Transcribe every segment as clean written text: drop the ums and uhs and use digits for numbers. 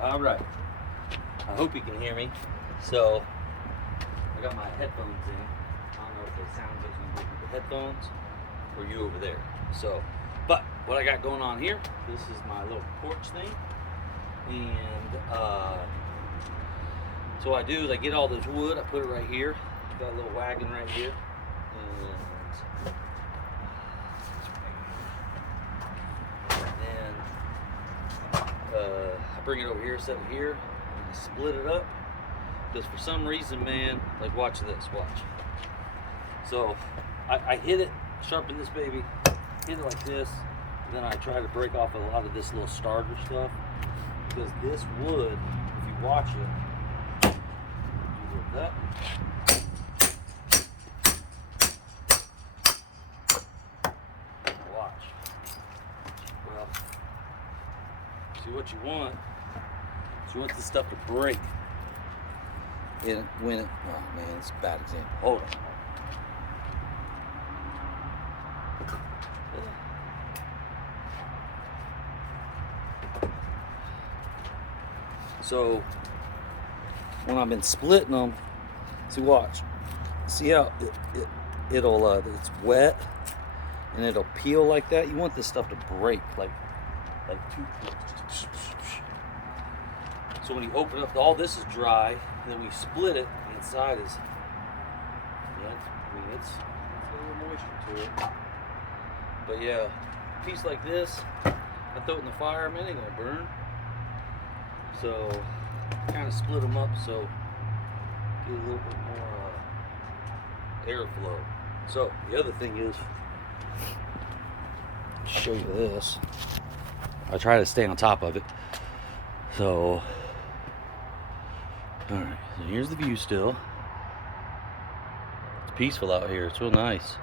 All right. I hope you can hear me. So, I got my headphones in. I don't know if they sound good when you the headphones or you over there. So, but what I got going on here, this is my little porch thing. And so what I do is I get all this wood, I put it right here. Got a little wagon right here. I bring it over here, set it here, and I split it up. Because for some reason, man, like watch this, watch. So I hit it, sharpen this baby, hit it like this, and then I try to break off a lot of this little starter stuff. Because this wood, if you watch it, you do that. Watch. Well, see what you want. You want this stuff to break. And when it, oh man, it's a bad example. Hold on. So when I've been splitting them, see, watch. See how it'll it's wet and it'll peel like that. You want this stuff to break like toothpicks. So when you open up, all this is dry, and then we split it. The inside is, yeah, I mean it's a little moisture to it. But yeah, a piece like this, I throw it in the fire, man, it ain't gonna burn. So kind of split them up so get a little bit more airflow. So the other thing is, show you this. I try to stay on top of it. So. Alright, so here's the view still. It's peaceful out here, it's real nice.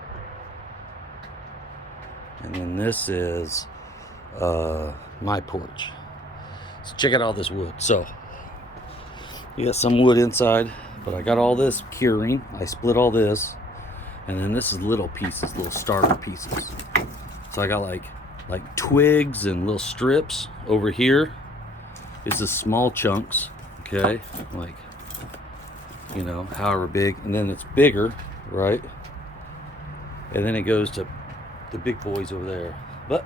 And then this is my porch. So check out all this wood. So, you got some wood inside, but I got all this curing. I split all this. And then this is little pieces, little starter pieces. So I got like twigs and little strips over here. This is small chunks. Okay, like, you know, however big, and then it's bigger, right? And then it goes to the big boys over there. But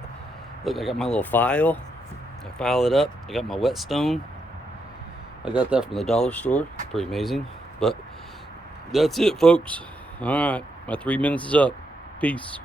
look, I got my little file. I file it up. I got my whetstone. I got that from the dollar store. Pretty amazing. But that's it, folks. All right, my 3 minutes is up. Peace.